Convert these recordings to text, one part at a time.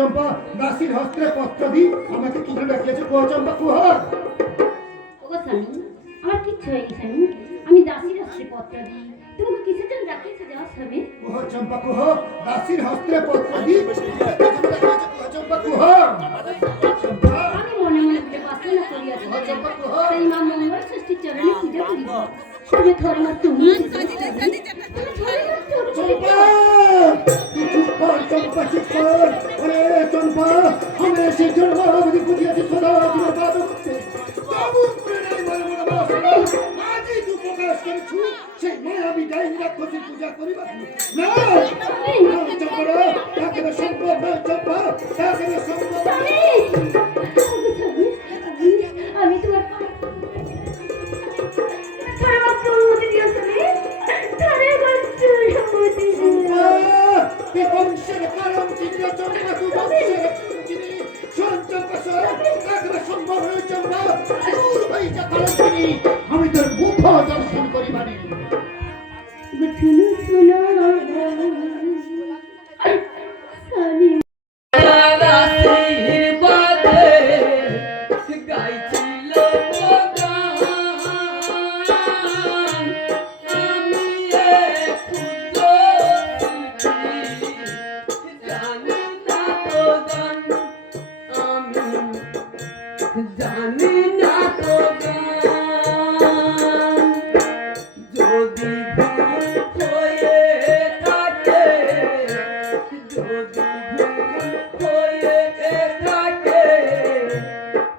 चंपा दासीर हस्ते पत्र दी আমাকে কি ধরে ডাকিয়েছে কো চম্পা কো ওগো স্বামী আমার কিচ্ছু হয়নি স্বামী আমি দাসীর হস্তে পত্র দিই তোমাকে কিসের জন্য ডাকিয়েছে দেওয়া স্বামী কো চম্পা কো দাসীর হস্তে পত্র দি চম্পা কো চম্পা আমি মনে মনে করে বাসনা করিয়াছি চম্পা কো সেই মা মঙ্গল ষষ্ঠী চরণে পূজা করিব তুমি ধর্ম তুমি चंपा तू चुप कर चंपा चुप कर अरे चंपा हमें से जन्मावधि को दिया सदा तुम्हारे पादों से तब नहीं मालूम ना आज ही तू पकड़ করিবা না চম্পা তাকে সম্ভব নয় চম্পা তাকে সম্ভব স্বামী আমি তোমার মাত্র অনুমতি দিও স্বামী তারে মাত্র অনুমতি দিও এ বংশের কারণ চিত্র চম্পা তু বংশের যিনি চম্পা তাকে সম্ভব নয় চম্পা ওই যে কারণ তিনি আমি তোর মুখ দর্শন করিবানি শুনো শুনো স্বামী জানি না তো যদি ভুল হয়ে থাকে যদি ভুল হয়ে থাকে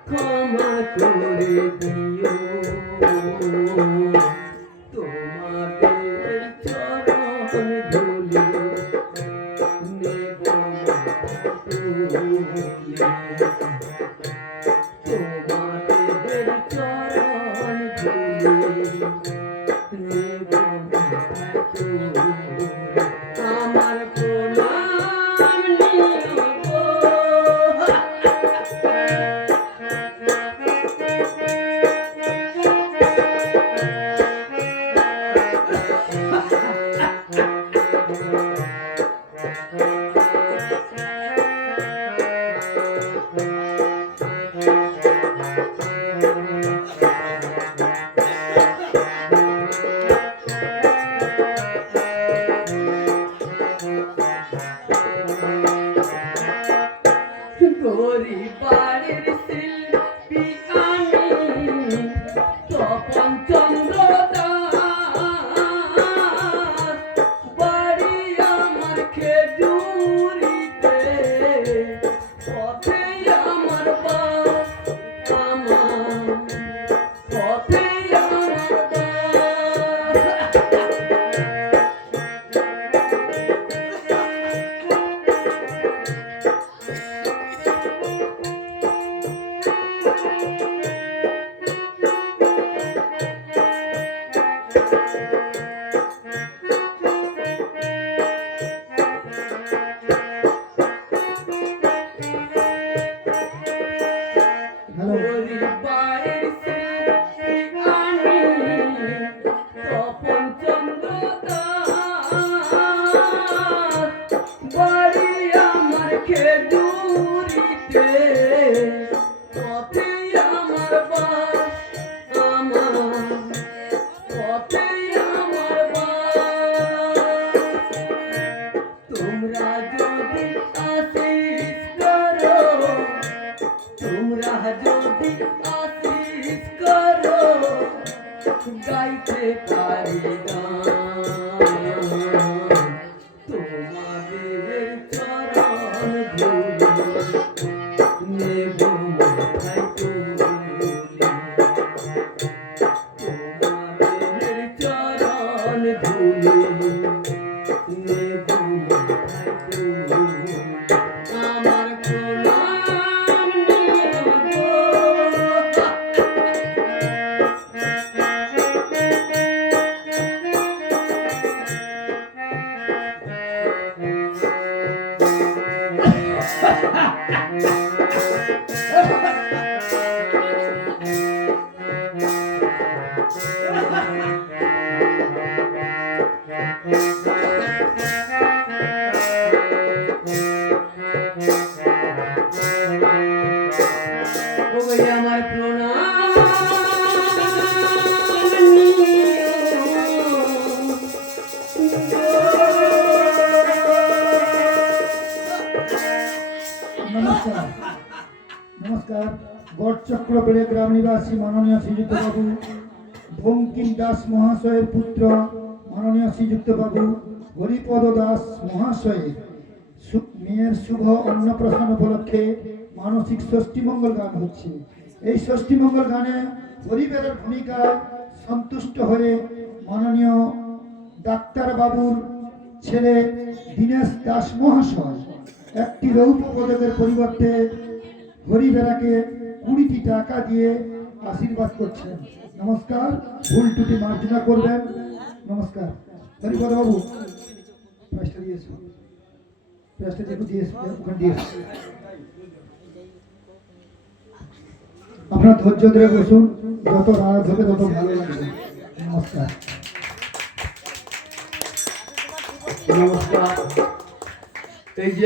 ক্ষমা করে দিও তোমাদের চরণ ধুলি নেব তোমাদের চরণ ধুলি নেব আমার প্রণাম নিও পরিবারের শিল্পী আমি তপন চন্দ্র দাস বাড়ি আমার খেজুরিতে পথে আমার বাস আমার পথে আমার বাস পরিবারের শিল্পী আমি তপন চন্দ্র দাস বাড়ি আমার খেজুরিতে পথে আমার বাস আমার পথে আমার বাস তোমরা যদি আশিস করো তোমরা যদি আশিস করো গাইতে পারি গান তোমাদের চরণ ধুলি নেব মাথায় তুলি তোমাদের চরণ ধুলি নেব মাথায় তুলি আমার প্রণাম নিও আমার প্রণাম নমস্কার নমস্কার গড়চক্রবেড়ে গ্রাম নিবাসী মাননীয় শ্রীযুক্ত বাবু বঙ্কিম দাস মহাশয়ের পুত্র মাননীয় শ্রীযুক্ত বাবু হরিপদ দাস মহাশয়ের মেয়ের শুভ অন্নপ্রাশন উপলক্ষে মানসিক ষষ্ঠীমঙ্গল গান হচ্ছে। এই ষষ্ঠীমঙ্গল গানে পরিবারের ভূমিকায় সন্তুষ্ট হয়ে মাননীয় ডাক্তার বাবুর ছেলে দীনেশ দাস মহাশয় একটি রৌপ্য পদকের পরিবর্তে হরিবেরাকে 20টি টাকা দিয়ে আশীর্বাদ করছেন। নমস্কার, ভুল ত্রুটি মার্জনা করবেন। নমস্কার। হরিপদ বাবু প্রাইজটা দিয়েছো, প্রাইজটা যেটু দিয়েছো ওখানে দিয়েছো। আপনার ধৈর্য ধরে বসুন, যত রাত হবে তত ভালো লাগবে। নমস্কার। নমস্কার। এই যে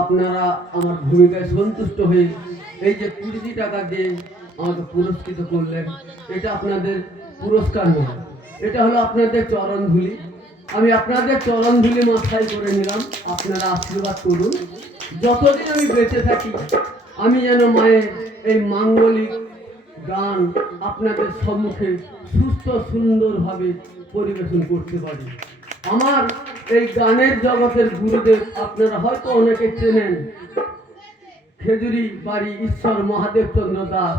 আপনারা আমার ভূমিকায় সন্তুষ্ট হয়ে এই যে 20টি টাকা দিয়ে আমাকে পুরস্কৃত করলেন, এটা আপনাদের পুরস্কার নয়, এটা হলো আপনাদের চরণ ধুলি। আমি আপনাদের চরণ ধুলি মাথায় করে নিলাম। আপনারা আশীর্বাদ করুন, যতদিন আমি বেঁচে থাকি আমি যেন মায়ের এই মাঙ্গলিক গান আপনাদের সম্মুখে সুস্থ সুন্দরভাবে পরিবেশন করতে পারি। আমার এই গানের জগতের গুরুদেব আপনারা হয়তো অনেকে চেনেন, খেজুরি বাড়ি ঈশ্বর মহাদেব চন্দ্র দাস।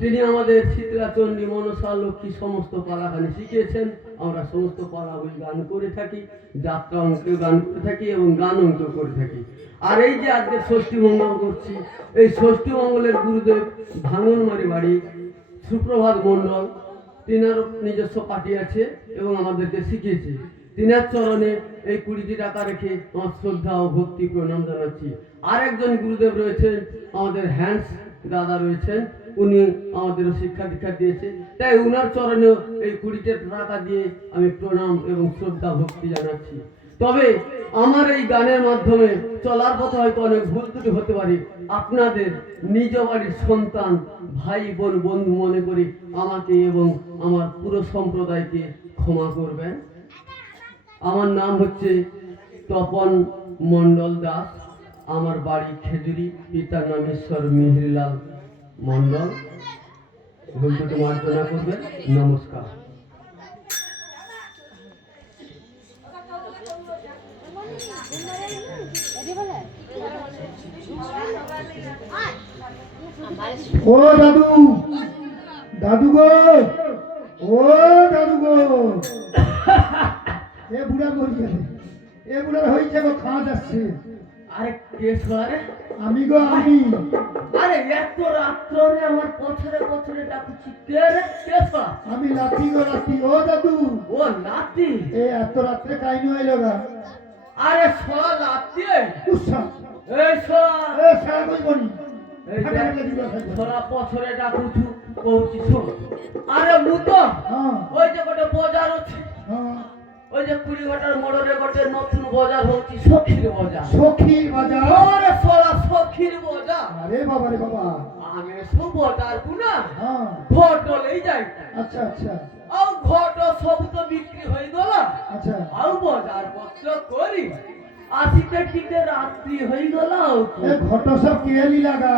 তিনি আমাদের শীতলাচণ্ডী, মনসা, লক্ষ্মী সমস্ত পালাগানে শিখিয়েছেন। আমরা সমস্ত পালা ওই গান করে থাকি, যাত্রা অঙ্কেও গান করে থাকি এবং গান অঙ্ক করে থাকি। আর এই যে আজকে ষষ্ঠী মঙ্গল করছি, এই ষষ্ঠী মঙ্গলের গুরুদেব ভাঙনমারি বাড়ি সুপ্রভাত মণ্ডল, তিনার নিজস্ব পার্টি আছে এবং আমাদেরকে শিখিয়েছে। তিনার চরণে এই 20টি টাকা রেখে আমার শ্রদ্ধা ও ভক্তি প্রণাম জানাচ্ছি। আর একজন গুরুদেব রয়েছেন, আমাদের হ্যান্ডস দাদা রয়েছেন, উনি আমাদেরও শিক্ষা দীক্ষা দিয়েছে। তাই উনার চরণেও এই 20টি টাকা দিয়ে আমি প্রণাম এবং শ্রদ্ধা ভক্তি জানাচ্ছি। তবে আমার এই গানের মাধ্যমে চলার পথে হয়তো অনেক ভুল ত্রুটি হতে পারে। আপনাদের নিজ বাড়ির সন্তান, ভাই বোন, বন্ধু মনে করি আমাকে এবং আমার পুরো সম্প্রদায়কে ক্ষমা করবেন। আমার নাম হচ্ছে তপন মণ্ডল দাস, আমার বাড়ি খেজুরি, পিতার নাম ঈশ্বর মিহিরলাল মণ্ডল। ভুল ত্রুটি মার্জনা করবেন। নমস্কার। ও দাদু, দাদু গো, ও দাদু গো, এ বুড়া বলছে, এ বুড়ার হয়েছে গো, খাওয়া যাচ্ছে। আরে কে রে? আমি গো, আমি। আরে এত রাত্রে আমার পছরে পছরে ডাকুছি, কে রে? কে ছড়া? আমি লাঠি গো, লাঠি। ও দাদু, ও নাতি? এ এত রাত্রে কাইনু এলো গা। আরে ছড়া নাতি? উৎসা, এই ছড়া, এ সারা কই বনি। এই ছড়া পছরে ডাকুছু কହୁছি শোন। আরে মুতো, হ্যাঁ ওই যে গোটে বাজার আছে, হ্যাঁ, ওই যে 20 ঘাটার মোড়রে গোটে নতুন বাজার হচ্ছে, সখীর বাজার। সখীর বাজার? আরে ছড়া সখীর বাজার। আরে বাবা রে বাবা, আমি সব বাজার গুনা হ্যাঁ, ঘট লই যাই। আচ্ছা আচ্ছা আও ঘট সব তো বিক্রি হয়ে গেল। আচ্ছা। আও বাজার পত্র করি আসিতে টিকে রাত্রি হয়ে গেল। এ ঘট সব কেলি লাগা।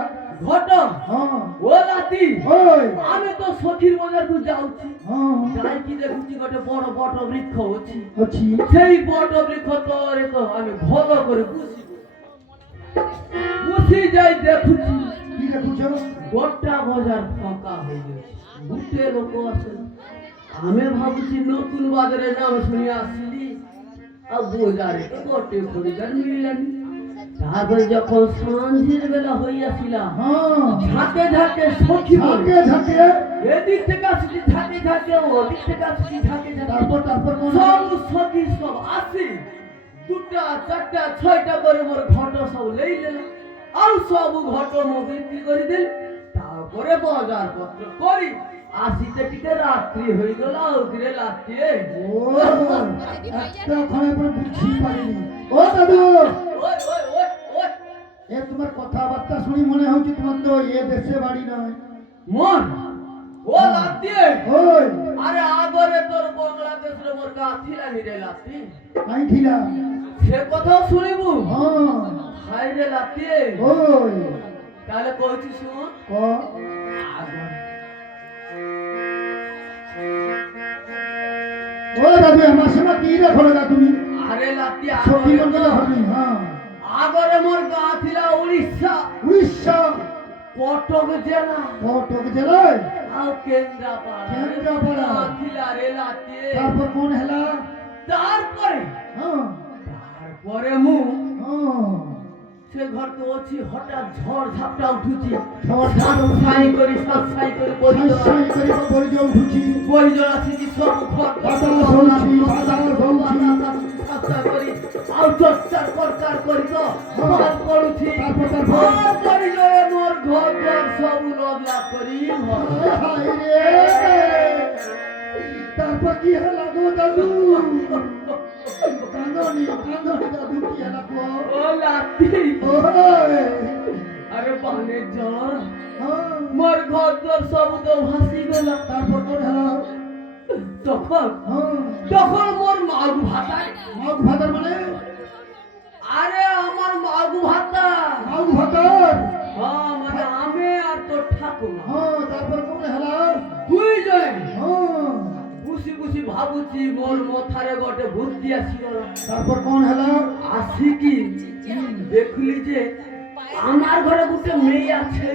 ঘট হ্যাঁ, ও রাতি, ওই, আমি তো সখীর বাজার কু যাচ্ছি। হ্যাঁ, যাই কি দেখুছি গোটে বড় বট বৃক্ষ আছে, আছি। সেই বট বৃক্ষ তরে তো আমি ভালো করে বুঝি যাই দেখুছি কি দেখুছ? গোটা বাজার ফাঁকা হয়ে গেছে, গুটে লোক আছে। আমি ভাবছি নতুন বাজারে নাম শুনে আসলি, আর বাজারে তো গোটে খরিদার মিললেন। তারপরে যখন সন্ধ্যের বেলা হইয়াছিলাম, হ্যাঁ, ঝাঁকে ঝাঁকে সখী বলে, ঝাঁকে ঝাঁকে। এদিক থেকে আসছি ঝাঁকে ঝাঁকে, ওদিক থেকে আসছি ঝাঁকে ঝাঁকে। তারপর মনে সব সখী সব আসি, 2টা 4টা 6টা করে মোর ঘট সব লই নিলাম, আর সব ঘট মো বিক্রি করে দিল। তারপরে বাজার পত্র করি আসিতে টিকে রাত্রি হয়ে গেল। ওগরে রাত্রি ও একটা ওখানে পরে বুঝি পারিনি। ও দাদু, ওই ওই ওই ওই এ তোমার কথাবার্তা শুনি মনে হচ্ছে তোমার তো এ দেশে বাড়ি নয়। মন ও রাত্রি। ওই আরে আগরে তোর বাংলাদেশের মোর গা থিলানি রে রাত্রি, আমি খিলাম। সে কথাও শুনিবু। হ্যাঁ, হাই রে রাত্রি, ওই তাহলে কইছি শুন। ক ও দাদু, আমার সঙ্গে কি দেখো না তুমি? আরে রাত্রি সখী বলতে হবি। হ্যাঁ, আগরে মোর গা থিলা উড়িষ্যা, উড়িষ্যা, কটক জেলা, কটক জেলায়। আর কেন্দ্রাপাড়া। কেন্দ্রাপাড়া। থিলা রে রাত্রি। তারপর কোন হেলা? তারপরে হ্যাঁ তারপরে মু হ্যাঁ সে ঘর তো অছি হঠাৎ ঝড় ঝাপটা উঠুছি ঝড় ঝাপটা উঠুছি। সাই করে সব সাই করে পরিজোড়া সাই করিব পরিজন উঠুছি পরিজোড়া থেকে সব ঘর বাতাস হউছি, বাতাস হউছি। আস্তা করি আউ চর্চার করচার করি তো ভাত করুছি তারপর আর পরিজোড়া মোর ঘর ঘর সব উলবলা করি ঘর হায় রে তারপর কি হলো গো দাদু কান্দনি দাদু কি হলো গো ও লাতি ওই আরে পানের জ্বর হ্যাঁ মোর ঘর ঘর সব তো ভাসি গেল তারপর কোন হলো তখন হ্যাঁ তখন মোর মাঘ ভাতায় মাঘ ভাতার মানে আরে আমার মাঘ ভাতা মাঘ ভাতার হ্যাঁ মানে আমি আর তোর ঠাকুমা হ্যাঁ তারপর কোন হলো দুইজন হ্যাঁ বুঝি বুঝি ভাবুছি মোর মথারে গটে বুদ্ধি আসিল তারপর কোন হলো আসি কি দেখলি যে আমার ঘরে গোটে মেয়ে আছে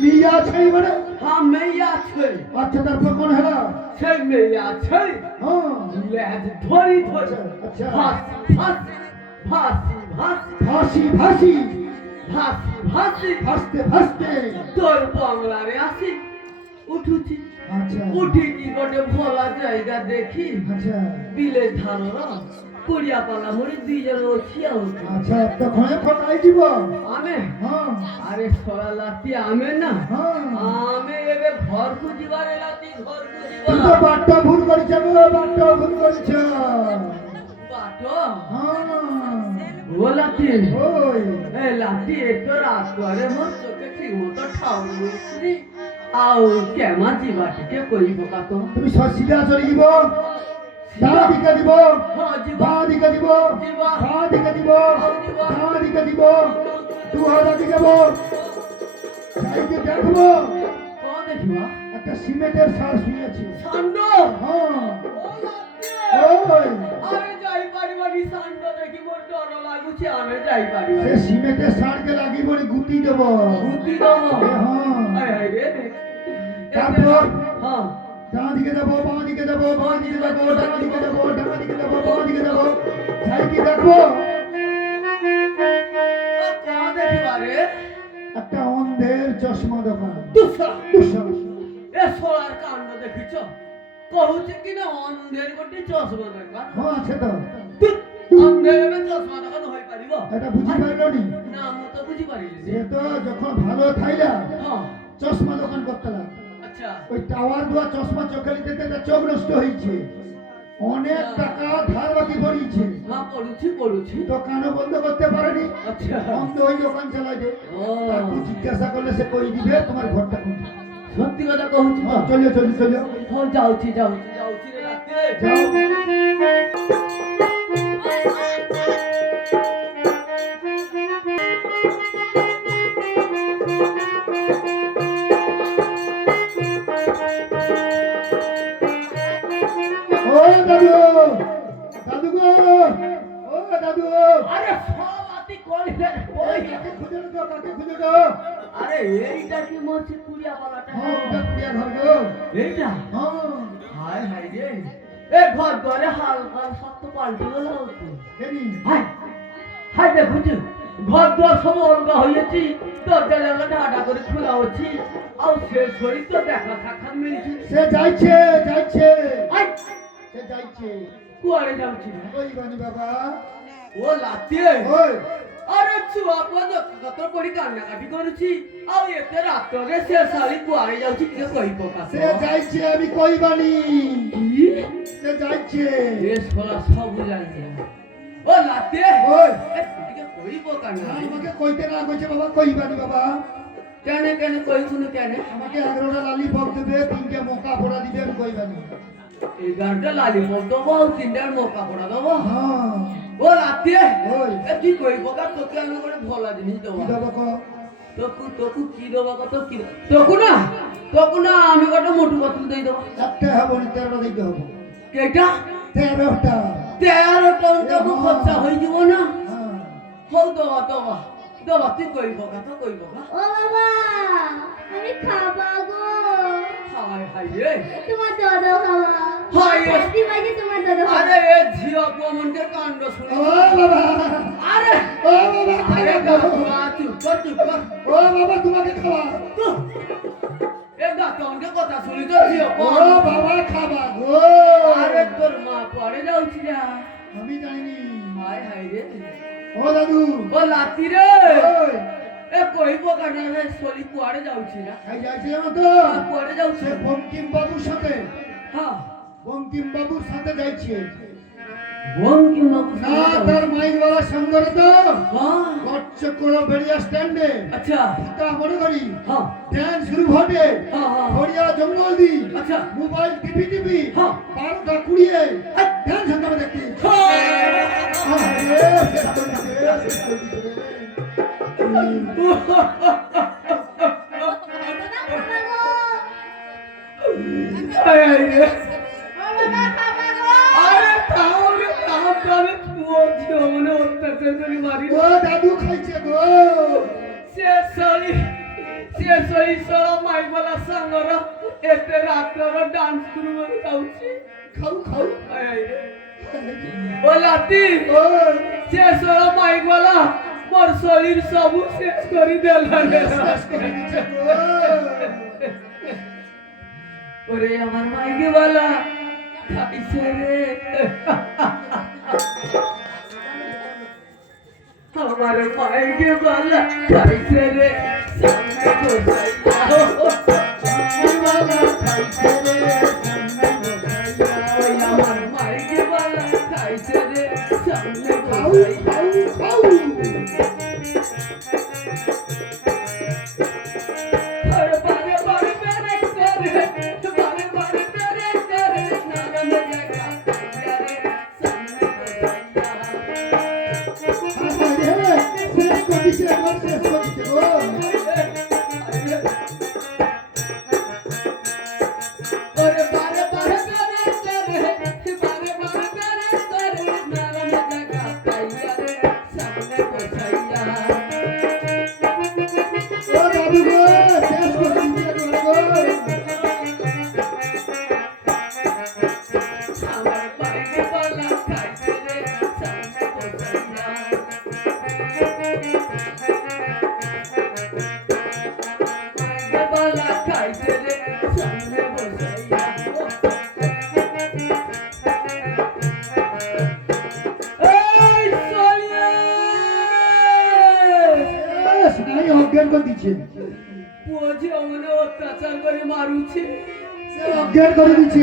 মিয়া ছাই মানে হ্যাঁ মেয়ে আছে আচ্ছা তারপর কোন হলো সেই মেয়ে আছে হ্যাঁ লেজ ধরি ধরি আচ্ছা ভাসি ভাসি ভাসি ফাঁসি ফাঁসি ভাসি ভাসি ফাঁসতে ফাঁসতে তোর বাংলারে আসি উঠুছি আচ্ছা উঠি কি গটে ভোলা জায়গা দেখি আচ্ছা বিলে ধানরা কুড়িয়া পালা মরি দুইজন ওছিয়া উঠি আচ্ছা তখন ফটাই দিব আমি হ্যাঁ আরে সরা লাতি আমি না হ্যাঁ আমি এবে ঘর খুঁজিবারে লাতি ঘর তুই তো খুঁজিবা বাট্টা ভুল করিছ গো বাট্টা ভুল করিছ বাটো হ্যাঁ ও লাতি ওই এ লাতি একটু রাত করে মোর চোখে ঠিক মতো ঠাউ বলছি আও কেমা ଯିବା ଟିକେ কই পকা তো তুমি সিধা চলে দিব ডান দিকে দিব হ্যাঁ ଯିବା বাঁ দিকে দিব ଯିବା বাঁ দিকে দিব ডান দিকে দিব দুহারা দিকে দিব যাইতে দেখবো কোন দেখিবা একটা সিমেন্টের সার শুনেছি সান্ড হ্যাঁ ও ওই আমি যাই পারিবানি সান্ড দেখি মোর ডর লাগুছে আমি যাই সে পারিবানি সিমেন্টের সারকে লাগিব গুটি দেব বুদ্ধি দাও হ্যাঁ আয় আয় রে তারপর হ্যাঁ ডান দিকে যাব বাঁ দিকে যাব বাঁ দিকে যাব ডান দিকে যাব ডান দিকে যাব বাঁ দিকে যাব যাইতে দেখবো কোন দেখিবা রে একটা অন্ধের চশমা দোকান দুসরা দুঃসাহস। এ সোলার কাণ্ড দেখিছ কহুছে কিনা অন্ধের গোটে চশমা দরকার হ্যাঁ আছে তো অন্ধের এবে চশমা দোকান হই পারিব এটা বুঝি পাইল নি না মু তো বুঝি পারিনি সে তো যখন ভালো থাইলা হ্যাঁ চশমা দোকান করতলা আচ্ছা ওই টাওয়ার দেওয়া চশমা চোখে নিতে তার চোখ নষ্ট হয়েছে অনেক টাকা ধার বাকি পড়িয়েছে হ্যাঁ পড়ুছি দোকানও বন্ধ করতে পারেনি আচ্ছা অন্ধ ওই দোকান চালাই দে ও তাকে জিজ্ঞাসা করলে সে কই দিবে তোমার ঘরটা কোনটা সত্যি কথা কহুছি তো চলিও চলিও হ্যাঁ যাউছি রে রাতে যাও ও দাদু দাদু গো ও দাদু আরে সব আতি কইলে ওই ওই কাকে খুঁজে দাও কাকে খুঁজে আরে এইটা কি মোছে কুড়িয়া পালাটা হ্যাঁ ওটা কুড়িয়া ঘর গো এইটা হ্যাঁ হায় হায় রে এ ঘর ঘরে হালকা সত্য পাল্টি গেল কেনি হায় হায় দেখুছি ঘর দর সব অলগা হয়েছি দরজা জানলা ঢাকা করে খোলা হচ্ছি আর শেষ হই তো দেখা সাক্ষাৎ মিলছি সে যাইছে হায় সে যাইছে কুয়ারে যাচ্ছি ওই বানি বাবা ও লাতি ওই আরে ছুয়া পদ কত পড়ি কান্নাকাটি করছি আর এতে রাত্রে শেষ শাড়ি কুয়ারে যাচ্ছি কি কই পকা সে যাইছে আমি কই বানি কি সে যাইছে শেষ হলা সব জানছে ও লাতি ওই এদিকে কই পকা না আমাকে কইতে না কইছে বাবা কই বানি বাবা কেন কেন কই শুনে কেন আমাকে 11টা লালি পপ দেবে 3টে মোকা পোড়া দিবে আমি কই বানি 11টা লালি পপ দেবো 3টার মোকা পড়া দেবো হ্যাঁ ও লাতি ওই এ তুই কই পকা তোকে আমি করে ভোলা জিনিস দেবো কি দেবো কো তোকু কি দেবো কত কি তোকু না আমি কত মোটু বোতল দিয়ে দেবো একটা হবে না 13টা দিতে হবে কেটা 13টা 13টা তোকু খরচা হয়ে যাব না হ্যাঁ হও দেবা তুই কই পকা তো কই পকা ও বাবা আমি খাবো গো খাও হায় হায় রে তোমার দাদা খাওয়া হায় রে। দিবাইকে তোমার দাদা খাওয়া আরে এ ঝিও কমনকে কাণ্ড শুনে ও বাবা আরে ও বাবা আরে খাওয়া বাবা চুপ কর চুপ কর ও বাবা তোমাকে খাওয়া এ গাতনকে কথা শুনি তো ঝিও ও কম বাবা খাবা গো আরে তোর মা পড়ে যাচ্ছি না আমি জানিনি হায় হায় রে ও দাদু ও লাতি রে ওই এ কইব কাটা রে সলি পড়ে যাচ্ছি না খাই যাইছিলাম তো পড়ে যাচ্ছি সে বঙ্কিম বাবুর সাথে হ্যাঁ বঙ্কিম বাবুর সাথে যাইছে বঙ্কিম বাবু না তার মাইক বাবার সঙ্গে তো হ্যাঁ গচ্ছ করে বেরিয়া স্ট্যান্ডে আচ্ছা তা মনে করি হ্যাঁ ট্রেন শুরু ঘটে হ্যাঁ হ্যাঁ হরিয়া জঙ্গল দি আচ্ছা মোবাইল টিপি টিপি হ্যাঁ 12টা 20 ট্রেন সঙ্গে দেখতে হায় হায় রে আরে তাহলে তাহলে পড়ছি মনে অত্যাচার করে মারি ও দাদু খাইছে গো সে সই সব মাইকবালা সাঙ্গর এতে রাত্রর ডান্স করবে যাচ্ছি খাও খাও হায় হায় রে ও লাতি ও সে সব মাইকবালা মোর শরীর সবু শেষ করে দেলা রে শেষ করে দিছে গো ওরে আমার মাইকে বালা খাইছে রে আমার মাইকে বালা খাইছে রে সামনে বসাইয়া ওই আমার মাইকে বালা খাইছে রে সামনে খাও বসাইয়া খাও খাও আরে বারে বারে মেরে করে বারে বারে মেরে করে নাম জায়গা রে সামনে বসাইয়া শেষ করে দিছে একবার শেষ করে দিছে গো ওরে বারে বারে মেরে করে বারে বারে মেরে করে নাম জায়গা রে সামনে বসাইয়া ও দাদু গো শেষ করে দিছে গো আমার বাইকে বালা খাইছে রে সামনে বসাইয়া বাইকে বালা খাইছে রে সামনে বসাইয়া এই সোনিয়া শেষ নাই অজ্ঞান করে দিছে পুজো মনে অত্যাচার করে মারুছে সে অজ্ঞান করে দিছে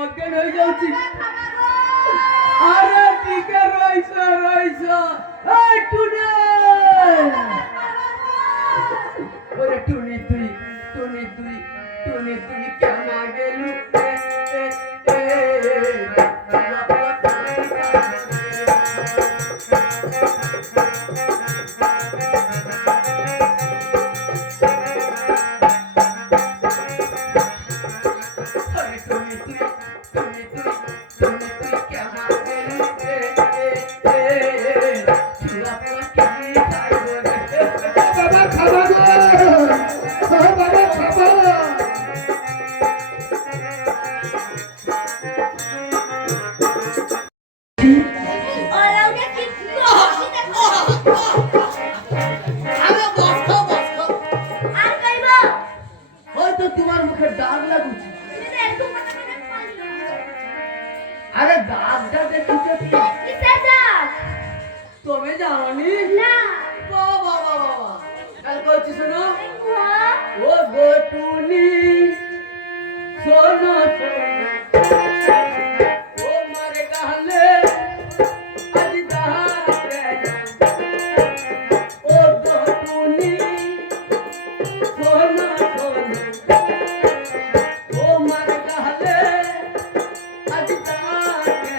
অজ্ঞান হয়ে যাচ্ছি আরে টিকে রইছ রইছ এই টুনে ওরে টুনি তুই টুনি তুই টুনি তুই কেন গেলু আরে টুনি তুই টুনি তুই টুনি তুই কেন গেলু চুলা পোলা কেন খাইবে বাবা খাবা গো ও বাবা খাবা ওরা ওটা কি আরে বসো বসো আর কইব হয়তো তোমার মুখে দাগ লাগুছে তুমি একটু কথা বলে পারছো আরে দাগটা দেখছো কিসের দাগ তুমি জানোনি না বাবা বাবা বাবা কাল কইছি শোনো হ্যাঁ ও গোটুনি সোনা সোনা ও মারে গালে আজ দাহাতে ও গোটুনি সোনা সোনা ও মারে গালে আজ দাহাতে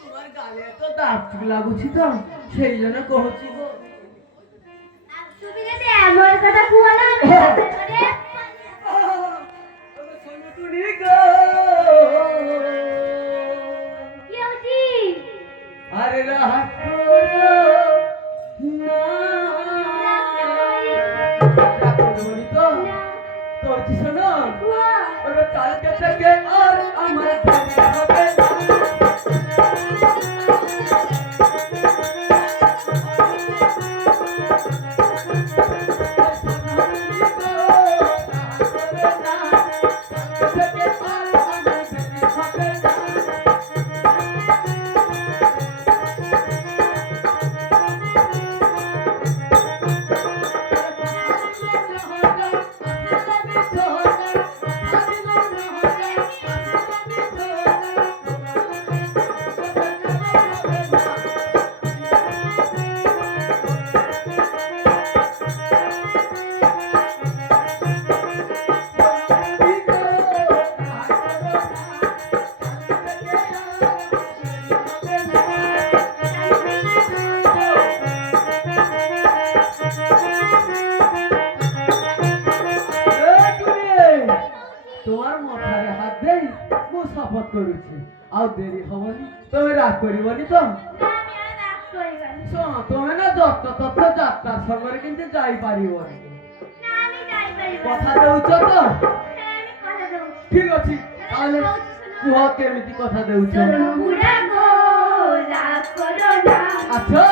তোমার গালে তো দাঁত লাগুছি তো সেই জন্য কহছি গো। তুমি যদি এমন কথা কুয়া না কি হচ্ছে আরে রাখো না তো করছি শোনো ওরা কালকে থেকে আর আমার দেখা হবে না। তোমার মাথায় হাত দেই মু শপথ করুছি আর দেরি হবনি তুমি রাগ করিবনি তো শোনো তুমি না যত তত যাত্রার সঙ্গে কিন্তু যাই পারিব কথা দেউছ তো ঠিক আছে তাহলে কুহ কেমিতি কথা দেউছ আচ্ছা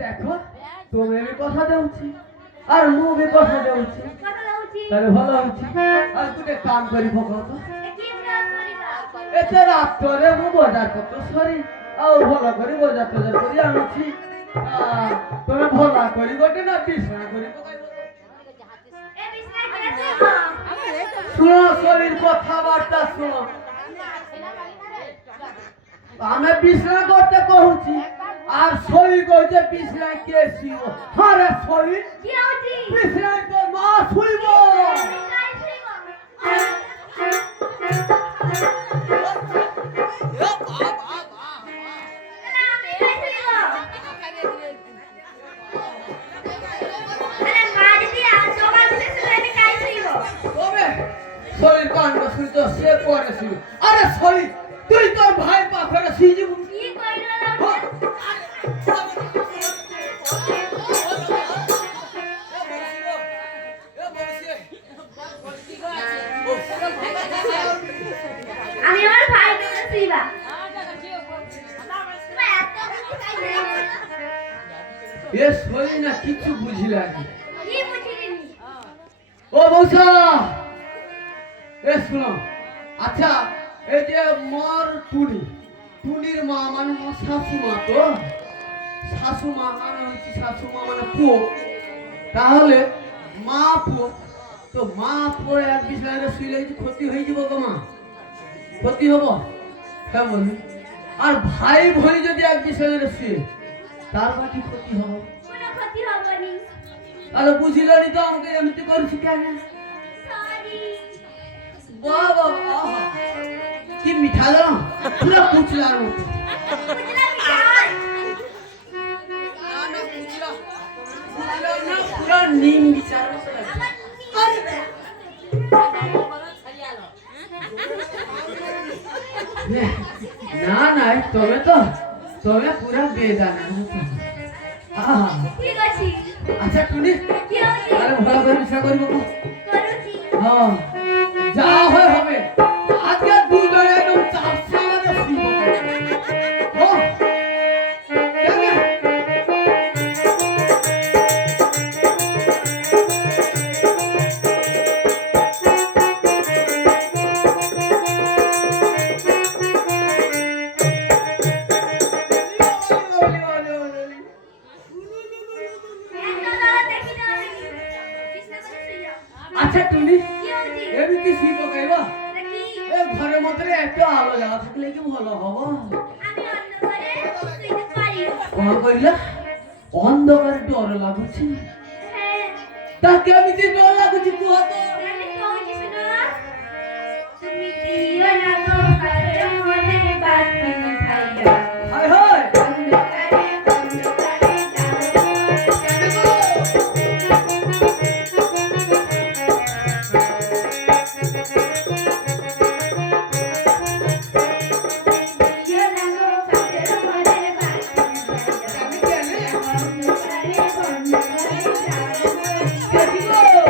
দেখো তুমি আমি কথা দেউছি আর মু भी কথা দেউছি তাহলে ভালো হচ্ছে আর তুই কাম করি পকাও তো এতে রাত্রে মু বাজার করতে সরি আর ভালো করে বাজার করি আনুছি তুমি ভালো করি গোটে না বিছনা করি শুনো শরীর কথাবার্তা শুনো আমি বিছনা করতে কহুছি আর শরীর কইছে বিছনা কে শুইব আরে শরীর কি হচ্ছে বিছনা তো মা শুইব শরীর কাণ্ড শুই তো সে করে শুই আরে শরীর তুই তোর ভাই পাখরে শুই যাব কি কইরা আমি আমার ভাই করে শুইবা এ শরীর না কিছু বুঝিলা না কি বুঝিনি ও বৌসা এ শুনো আচ্ছা এই যে মোর টুনির মা মানে মোর শাশুমা তো শাশুমা মানে হচ্ছে শাশুমা মানে পুয়ো তাহলে মা পুয়ো তো মা পরে এক বিছানায় শুইলে কি ক্ষতি হয়ে যাব গো মা? ক্ষতি হব? হ্যাঁ বলুন। আর ভাই বোন যদি এক বিছানায় শুয়ে তার বা কি ক্ষতি হব? কোনো ক্ষতি হবনি। তাহলে বুঝিলানি তো আমাকে এমনি করছি কেন? সরি। বাবা কি মিঠা গো, পুরো কুচলার মতো। বুঝলাম মিঠাই। পুরো নিম বিচার মতো লাগে। না না তবে পুরা বেদানা। ঠিক আছে। আচ্ছা টুনি কি হচ্ছে? আরে ভালো করে বিচার করবো তো। করছি। হ্যাঁ যা হয় হবে। আজকে দুজনে একদম চাপসে আমাদের শুনব। ও কেন? একটা দাঁড়া দেখি না আমি। বিছনা করে শুয়ে যাও। আচ্ছা টুনি কি হচ্ছে? এমনি শিব কাইবা দেখি। এ ঘরের মধ্যে একটু আলো জ্বালা থাকলে কি ভালো হবো? আমি অন্ধকারে শুইতে পারি। কଣ কইলা? অন্ধকারে ডর লাগুছি। হ্যাঁ। তা কেমিতি ডর লাগুছি কুহ তো? আমি কইছি শোনো। তুমি দিও না গো ঘরের মধ্যে বাতি খাইয়া। হায় হায় অন্ধকারে যাও। কেন গো? দিও না গো ঘরের মধ্যে বাতি খাইয়া। আমি কেন? অন্ধকারে যাও। কেন গো?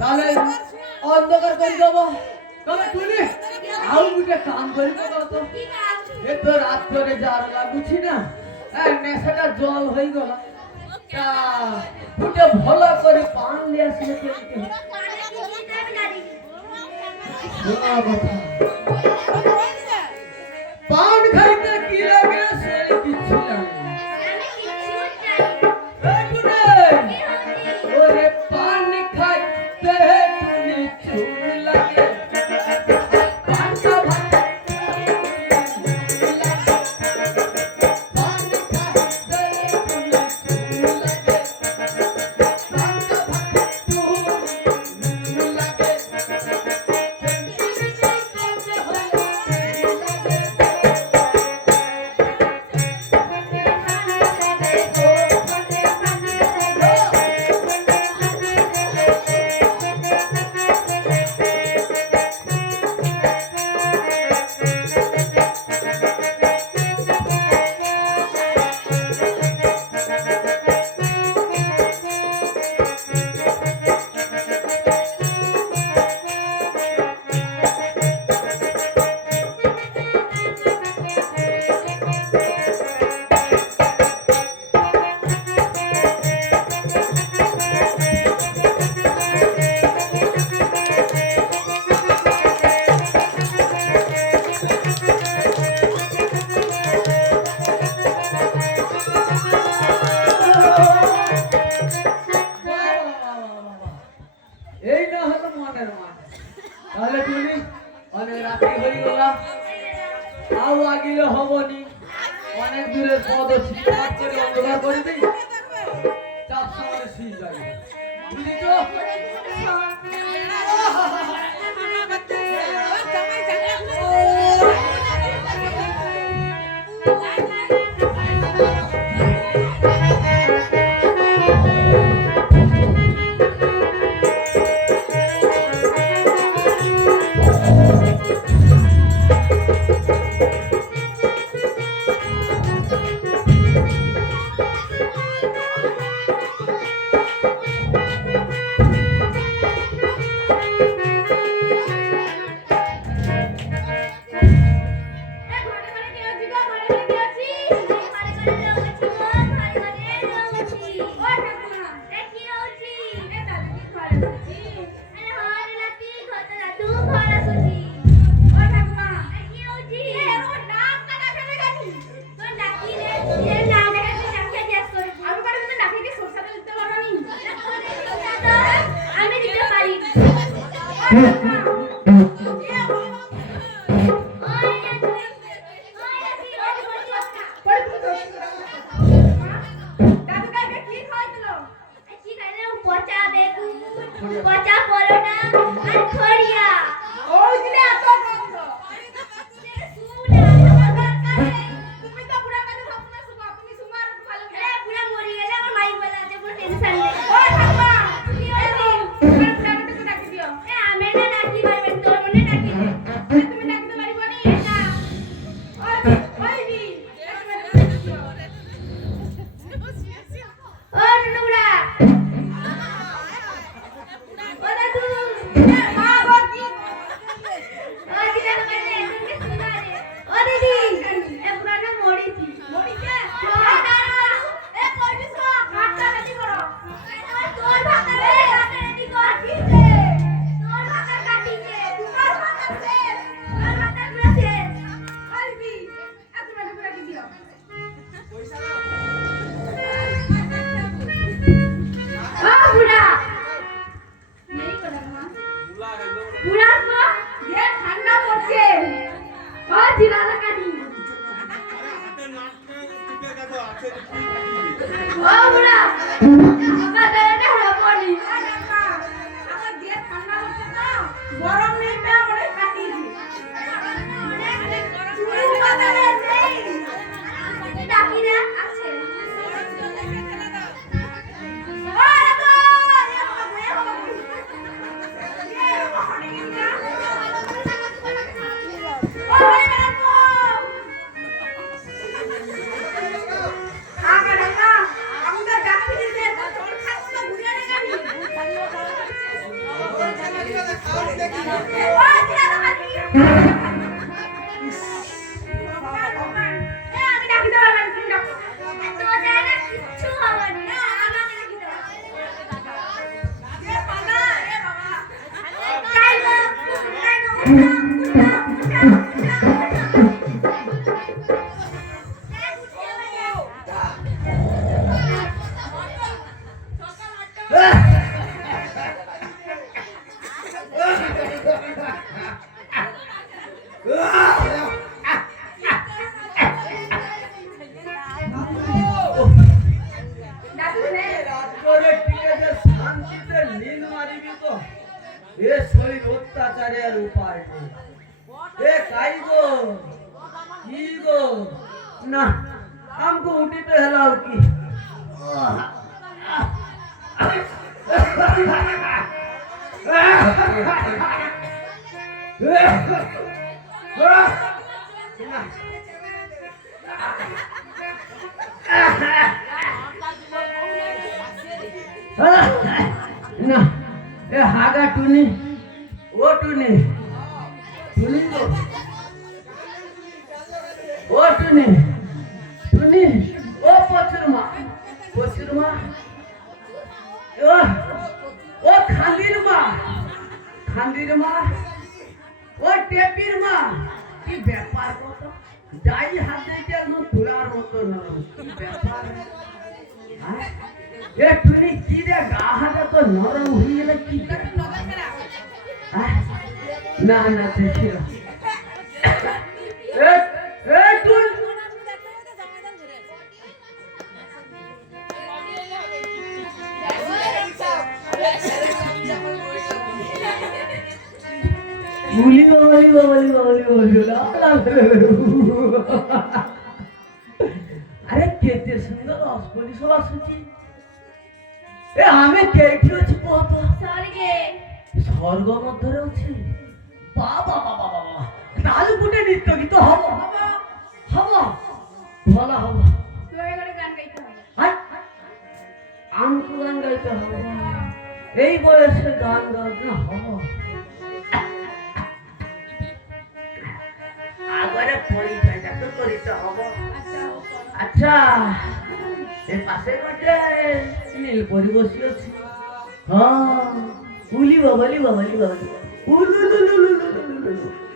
তাহলে অন্ধকার করে যাবো তবে তুমি আউ গুটে কাম করিব তো ঠিক আছে। এ তো রাত করে যার লাগুছি না নেশাটা জল হয়ে গেল তা গুটে ভালো করে পান লিয়ে আসলে কেমতে মানে কি দিতে আমি জানি। শোনা কথা পান খাইতে কি লাগে সেটা কিচ্ছু লাগে না। আমি কিচ্ছু জানি না। এই টুনে, কি হচ্ছে? ওরে পান খাইতে তুমি চুল লাগে পানটা ভাতে চুল লাগে পান খাইতে তুমি চুল লাগে পানটা ভাতে চুল লাগে এই না হলো মনের মান তাহলে তুমি অনেক রাত্রি হয়ে গেল আও আগিলে হবনি অনেক দূরের পদ শিকার করে অন্ধকার করে দিই চাপ সামনে শুয়ে যাই বুঝলি তো পচা বেগুন, পচা পরোটা আর খড়িয়া। পুরা মরি গেলে আমার মাইক বেলা আছে, কোনো টেনশন নেই। আমি না ডাকি পারবেন, তোর মনে ডাকি দে। ও নুনুরা, ও দাদু, ও দিদা মানে তুমি সুনারে, ও দিদি এ পুরানো মরিছি এ কইছিস ভাতটা রেডি করো। তোর ভাতটা রেডি কর, কিছে তোর ভাতটা কাটিছে, তোমার ভাতটা শেষ, তোর ভাতটা পুরো শেষ। আইবি এত মানে পুরো কি দিও ও বুড়া নেই কোনা মা বুড়া তো যে ঠান্ডা পড়ছে ও জিরা লাগানি ও বুড়া আমাদের এটা হবনি আমার যে ঠান্ডা পড়ছে তো গরম নেই পে আমারে কাটি দি অনেক গরম বাজারে নেই ডাকি না আছে অত্যাচারের উপায় এ কাই গো কি গো না हमको उठी पे हिलाओ की ना ए हागा टुनी ओ टुनी टुनी को ओ टुनी टुनी ओ पचुरमा ओ खांदिर मा ओ टेपिर मा কি ব্যাপার কত যাই হাতে যেন তুলার মতো নরম কি ব্যাপার এ টুনি কি রে গা হাতে তো নরম হয়ে গেল কি না না দেখি এ এ টুন গুলি বাবালি বাবালি বাবালি বাবালি আরে কেতে সুন্দর অস্পলি সব আসুচি এ আমি কেটি অছি কত স্বর্গ মধ্যে অছি বাবা বাবা বাবা তাহলে গুটে নৃত্য গীত হব হব বলা হব আমকু গান গাইতে হবে এই বয়সে গান গাইতে না হব আগরে পরিচয়টা তো করিতে হব আচ্ছা এ পাশে গোটে নীল পরি বসি আছে হ্যাঁ উলি বাবালি বাবালি বাবালি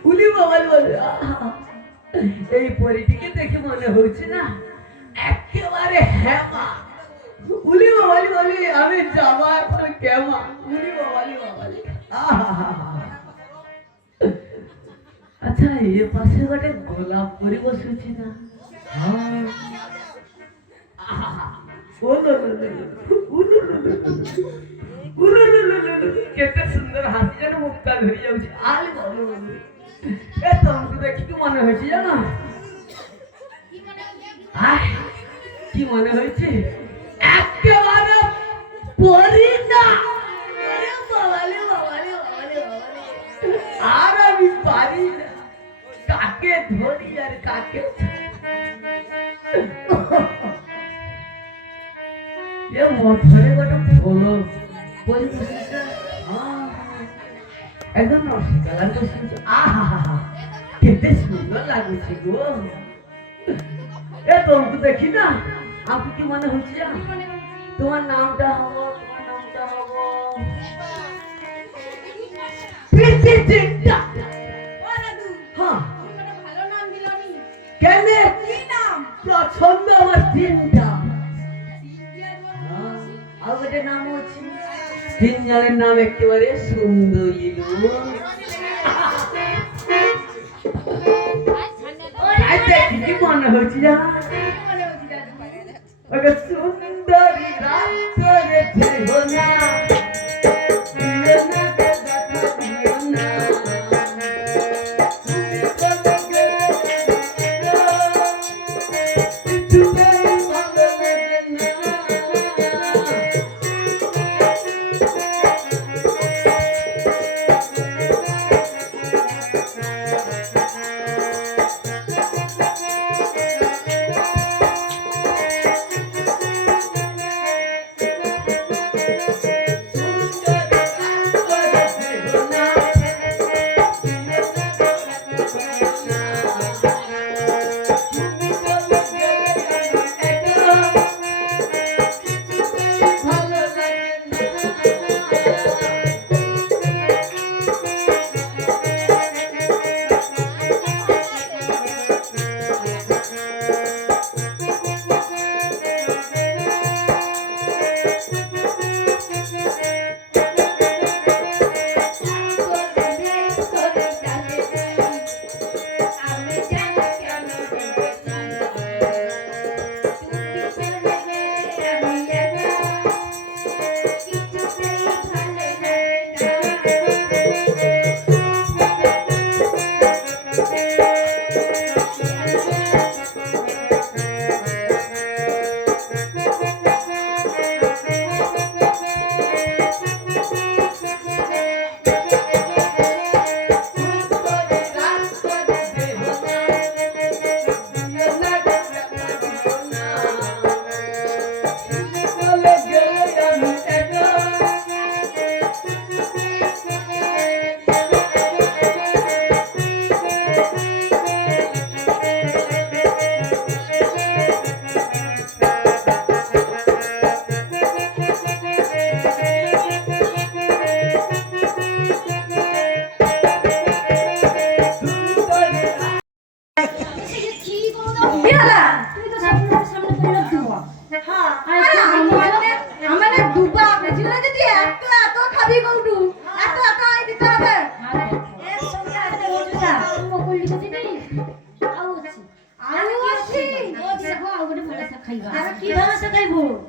উলি বাবালি বাবালি এই পরিটিকে দেখে মনে হচ্ছে না একেবারে হেমা উলি বাবালি বাবালি আমি যাবো এখন কেমা উলি বাবালি বাবালি আহা এ পাশে গোটে গোলাপ করে বসেছি না কেতে সুন্দর হাসি যেন মুক্তা ধরে যাচ্ছে আলে বাবু এ তোমাকে দেখি কি মনে হয়েছে জানো কি মনে হয়েছে একেবারে পরি না আর আমি পারি না কাকে ধরি আর কাকে এ মঠরে গোটা ফলো একদম রসিকালার বসেছে আহা কেতে সুন্দর লাগুছে গো এ তোমাকে দেখি না আপনি কি মনে হচ্ছে জানো তোমার নামটা হবো কেন পছন্দ আমার তিনটা আর ওটা নাম হচ্ছে তিনজনের নাম একেবারে সুন্দরী কি মনে হচ্ছে জানা ওকে সুন্দরী রাত করেছে না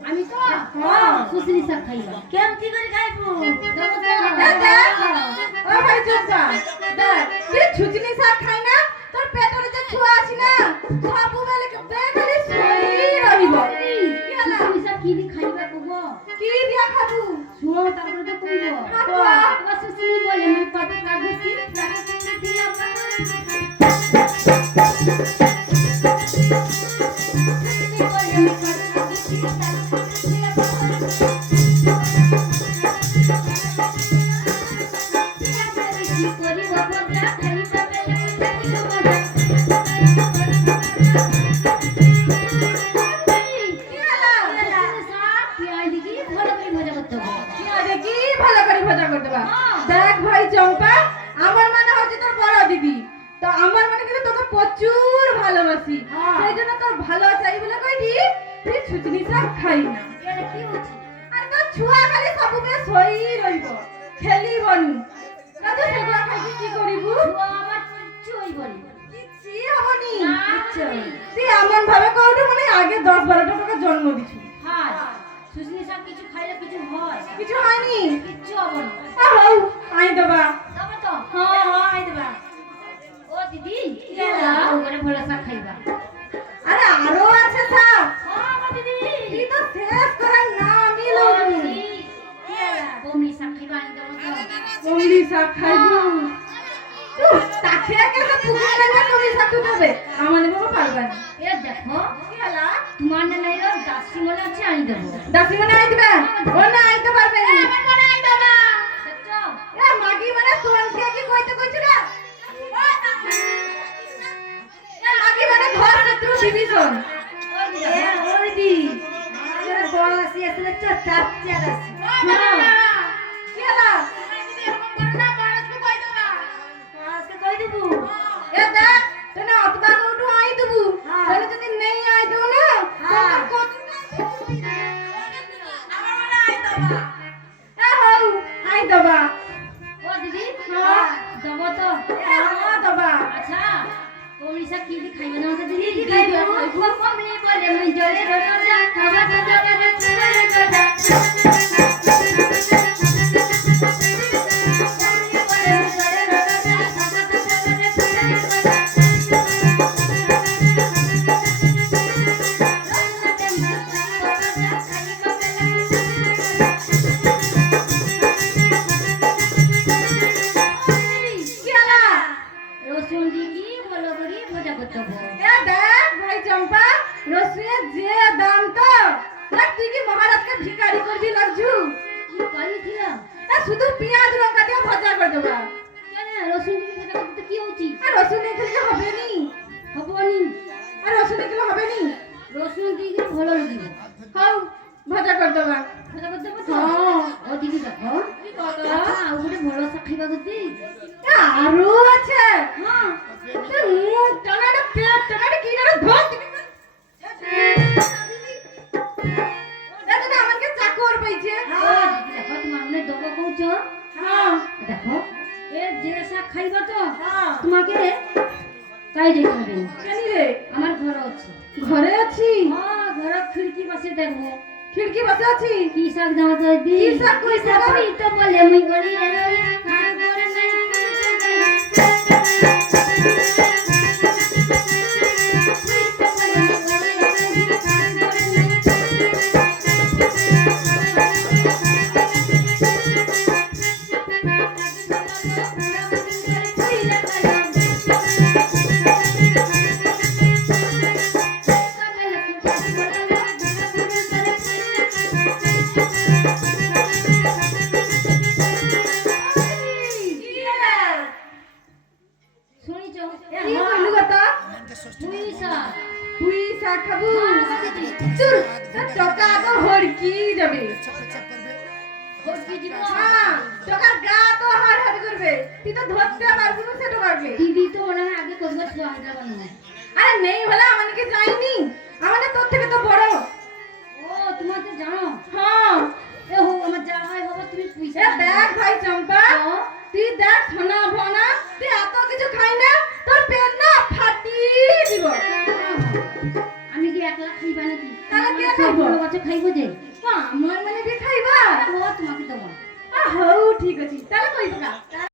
আমি তো সুশ্রী শাক খাইবা কেমতি করে খাইবো ও ভাই চাচা দেখ তুই ছুচনি শাক খাই না তোর পেটরে যে ছুয়া আছে না সব বেলে খালি সই রহিব কি হলা সুশ্রী শাক কি দি খাইবা কবো কি দিয়া খাবু শুনো তারপরে তো কইবো তোমার সুশ্রী বলে আমি পাতে কাগজি দিলাম দেখ ভাই চম্পা আমার মনে হচ্ছে তোর বড় দিদি তো আমার মনে কিন্তু তোকে প্রচুর ভালোবাসি সেই জন্য তোর ভালো চাই বলে কইদি তুই ছুচনি শাক খাই না এটা কি হচ্ছে আর তোর ছুয়া খালি ସବୁବେଳେ সই রইব খেলি বনু না তো সেগুলা খাই কি করিবু আমার কিচ্ছু হইবনি অন্য কিছু। হ্যাঁ সুস্মি শাক কিছু খাইলে কিছু হয় কিছু হয়নি? কিচ্ছু হবে না হও আই দেবা। তবে তো হ্যাঁ হ্যাঁ আই দেবা ও দিদি এলা? ওরে ভালো শাক খাইবা আরে আরো আছে স্যার, হ্যাঁ গো দিদি তুই তো শেষ করার নামই লবি। বমি শাক খাইবা আনি দেবো তো কমলি শাক খাইবো? তাকে কেসে পুকুর লাগবে কমলি শাক খাবে? আমার বাবা পারবে না। এ দেখো কি হলা? তোমার না নাই দাসি মনে আছে আনি দেবো দাসি মনে আই দিবা? ও না আইতে পারবে না। আমার মনে আই দেবা দেখছো এ মাগি মানে তোরকে কি কইতে কইছ রে? এ মাগি মানে ঘর শত্রু ডিভিশন। ওই দিদি এ ওই দি আমার বড় আসি আছে দেখছো চার চার আছে কি হলা? আজকে কই দেবো এ দেখ তোনে অতবা উঠু আই দেবু। তোনে যদি নেই আই দেবো না তোর কত আমার মানে আই দেবা। এ হও আই দেবা। ও দিদি হ্যাঁ। দেবো তো এ হ্যাঁ দেবা। আচ্ছা কমলি শাক কি খাইবে না তো দিদি কি খাইবে? কমলি বলে মুই জলে রোজা খাবা তো জলে রোজা কি হলা? রসুন দিয়ে কি বলো করি মজা করতে হবে এ দেখ ভাই চম্পা রসুনের যে দাম তো দেখ তুই কি মহারাজকে ভিখারি করবি লাগছু? কি করি ছিলাম এ শুধু পেঁয়াজ লঙ্কা দিয়ে ভাজা করে দেবা। কেন রসুন দিয়ে মজা করতে কি হচ্ছে আর রসুন দিয়ে খেলে হবে নি? হবনি আর রসুন দিয়ে খেলে হবে নি? রসুন দিয়ে কি ভালো লাগিব হও ভাজা করে দেবা। মজা করতে হবে তো হ্যাঁ। ও দিদি দেখো কি কথা? আচ্ছা ওগুলো ভালো শাক খাইবা করতে এ আরো আছে। হ্যাঁ এ মুখ টানাটা পেট টানাটা কি না ধর দিবি। দেখো না আমাকে চাকর পাইছে। ও দিদি দেখো তোমার মনে দেবো কৌছো হ্যাঁ দেখো এ যে শাক খাইবা তো হ্যাঁ তোমাকে তাই যেতে হবে জানি রে আমার ঘর আছে ঘরে আছি। হ্যাঁ ঘর খিড়কি পাশে দেখবো খিড়কি বসে আছি। কি শাক জানো তো দি কি শাক কইছে গো? ওই তো বলে মুই গলি রে আর করে নাই শুনিছ কি কইলু কথা? তুই শাক তুই শাক খাবু? চুর টাকা তো হড়কি যাবে। হরকি দিব হ্যাঁ টাকার গা তো হার হার করবে। তুই তো ধরতে পারবি না সেটা পারবে। দিদি তো মনে হয় আগে কোথাও ছোঁয়া হাজার না আরে নেই বলে আমাকে যাইনি। আমাদের তোর থেকে তো বড়। ও তোমার তো জানো হ্যাঁ এ হো আমার যা হয় হবে তুমি এ পয়সা দেখ ভাই চম্পা তুই দেখ সোনা ভনা তুই এত কিছু খাই না তোর পেট না ফাটি দিব। আমি কি একলা খাইবা নাকি তাহলে কে সব খাইবো? বড় বাচ্চা খাইবো যে আমার মানে কি খাইবা? ও তোমাকে দেবো হউ ঠিক আছে তাহলে কইবা।